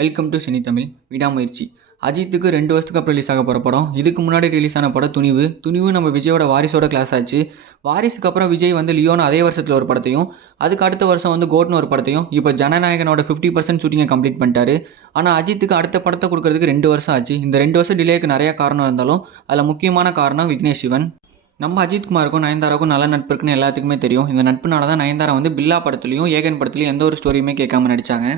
Welcome to cine Tamil விடாமுயற்சி. அஜித்துக்கு 2 வருஷத்துக்கு அப்புறம் ரிலீஸ் ஆக போகிற படம். இதுக்கு முன்னாடி ரிலீஸ் ஆன படம் துணிவு நம்ம விஜயோட வாரிசோட கிளாஸ் ஆச்சு. வாரிசுக்கு அப்புறம் விஜய் வந்து லியோன்னு அதே வருஷத்தில் ஒரு படத்தையும், அதுக்கு அடுத்த வருஷம் வந்து கோட்னு ஒரு படத்தையும், இப்போ ஜனநாயகனோட 50% ஷூட்டிங்கை கம்ப்ளீட் பண்ணிட்டாரு. ஆனால் அஜித்துக்கு அடுத்த படத்தை கொடுக்கறதுக்கு 2 வருஷம் ஆச்சு. இந்த 2 வருஷம் டிலேக்கு நிறைய காரணம் இருந்தாலும் அதில் முக்கியமான காரணம் விக்னேஷ் சிவன். நம்ம அஜித்குமாருக்கும் நயன்தாராவுக்கும் நல்ல நட்பு இருக்குன்னு எல்லாத்துக்குமே தெரியும். இந்த நட்புனால தான் நயன்தாரா வந்து பில்லா படத்துலையும் ஏகன் படத்துலையும் எந்த ஒரு ஸ்டோரியுமே கேட்காம நடித்தாங்க.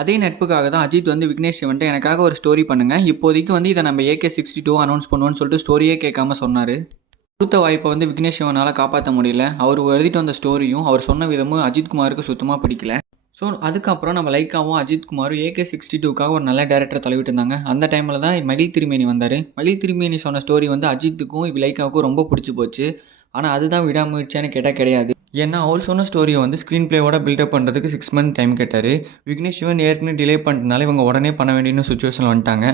அதே நட்புக்காக தான் அஜித் வந்து விக்னேஷ் சிவன்ட்டு எனக்காக ஒரு ஸ்டோரி பண்ணுங்கள், இப்போதைக்கு வந்து இதை நம்ம AK62 அனௌன்ஸ் பண்ணுவோன்னு சொல்லிட்டு ஸ்டோரியே கேட்காம சொன்னார். கொடுத்த வாய்ப்பை வந்து விக்னேஷ் சிவனால் காப்பாற்ற முடியல. அவர் எழுதிட்டு வந்த ஸ்டோரியும் அவர் சொன்ன விதமும் அஜித்குமாருக்கு சுத்தமாக பிடிக்கல. ஸோ அதுக்கப்புறம் நம்ம லைக்காவும் அஜித்குமாரும் AK62க்காக ஒரு நல்ல டேரக்டரை தழுவிட்டு இருந்தாங்க. அந்த டைமில் தான் மகிழ் திருமேனி வந்தார். மகிழ் திருமேனி சொன்ன ஸ்டோரி வந்து அஜித்துக்கும் லைக்காவுக்கும் ரொம்ப பிடிச்சி போச்சு. ஆனால் அதுதான் விடாமுயற்சியான்னு கேட்டால் கிடையாது. ஏன்னா அவர் சொன்ன ஸ்டோரியை வந்து ஸ்க்ரீன் பிளேவோட பில்டப் பண்ணுறதுக்கு 6 மந்த் டைம் கேட்டார். விக்னேஷ் சிவன் ஏற்கனவே டிலே பண்ணிட்டனால இவங்க உடனே பண்ண வேண்டிய சுச்சுவேஷன் வந்துட்டாங்க.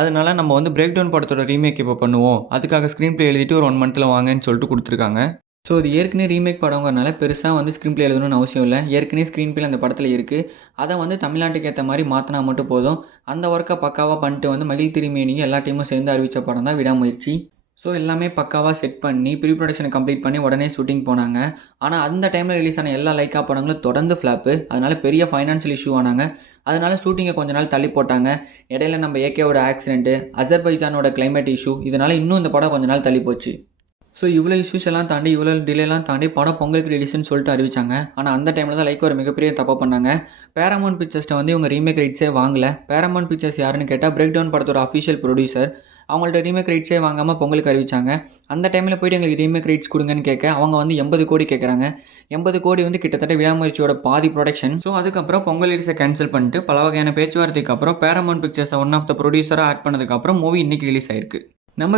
அதனால நம்ம வந்து பிரேக் டவுன் படத்தோட ரீமேக் இப்போ பண்ணுவோம், அதுக்காக ஸ்க்ரீன் பிளே எழுதிட்டு ஒரு 1 மந்தில் வாங்கன்னு சொல்லிட்டு கொடுத்துருக்காங்க. ஸோ இது ஏற்கனவே ரீமேக் படங்கிறனால பெருசாக வந்து ஸ்க்ரீன் பிளே எழுதணும்னு அவசியம் இல்லை. ஏற்கனவே ஸ்க்ரீன் பிளே அந்த படத்தில் இருக்குது. அதை வந்து தமிழ்நாட்டுக்கு ஏற்ற மாதிரி மாற்றினா மட்டும் போதும். அந்த ஒர்க்கை பக்காவாக பண்ணிட்டு வந்து மகிழ் திருமேனிங்க எல்லா டீமும் சேர்ந்து அறிவித்த படம் தான் விடாமுயற்சி. ஸோ எல்லாமே பக்காவாக செட் பண்ணி ப்ரீ ப்ரொடக்ஷனை கம்ப்ளீட் பண்ணி உடனே ஷூட்டிங் போனாங்க. ஆனால் அந்த டைமில் ரிலீஸ் ஆன எல்லா லைக்கா படங்களும் தொடர்ந்து ஃப்ளாப்பு. அதனால் பெரிய ஃபைனான்ஷியல் இஷ்யூ ஆனாங்க. அதனால் ஷூட்டிங்கை கொஞ்ச நாள் தள்ளி போட்டாங்க. இடையில நம்ம ஏகேவோட ஆக்சிடென்ட்டு, அசர்பைஜானோட கிளைமேட் இஷ்யூ, இதனால் இன்னும் இந்த படம் கொஞ்ச நாள் தள்ளி போச்சு. ஸோ இவ்வளோ இஷ்யூஸ் எல்லாம் தாண்டி இவ்வளோ டிலேலாம் தாண்டி படம் பொங்கலுக்கு ரிலீஸ்னு சொல்லிட்டு அறிவிச்சாங்க. ஆனால் அந்த டைமில் தான் லைக் ஒரு மிகப்பெரிய தப்பு பண்ணாங்க. பேரமௌண்ட் பிக்சர்ஸ்ட்டை வந்து இவங்க ரீமேக் ரைட்ஸே வாங்கலை. பேரமௌண்ட் பிக்சர்ஸ் யாருன்னு கேட்டால் பிரேக் டவுன் படத்தோட அஃபிஷியல் ப்ரொடியூசர். அவங்கள்ட்ட ரீமேக் ரைட்ஸே வாங்காமல் பொங்கலுக்கு அறிவிச்சாங்க. அந்த டைமில் போய்ட்டு எங்களுக்கு ரீமேக் ரைட்ஸ் கொடுங்கன்னு கேட்க அவங்க வந்து 80 கோடி கேட்குறாங்க. 80 கோடி வந்து கிட்டத்தட்ட விடாமுயற்சியோட பாதி ப்ரொடக்ஷன். ஸோ அதுக்கப்புறம் பொங்கல் ரிலீஸை கேன்சல் பண்ணிட்டு பல வகையான பேச்சுவார்த்தைக்கு அப்புறம் பேரமௌண்ட் பிக்சர்ஸை ஒன் ஆஃப் த ப்ரொடியூசராக ஆட் பண்ணதுக்கப்புறம் மூவி இன்றைக்கி ரிலீஸ் ஆயிருக்கு. நம்ம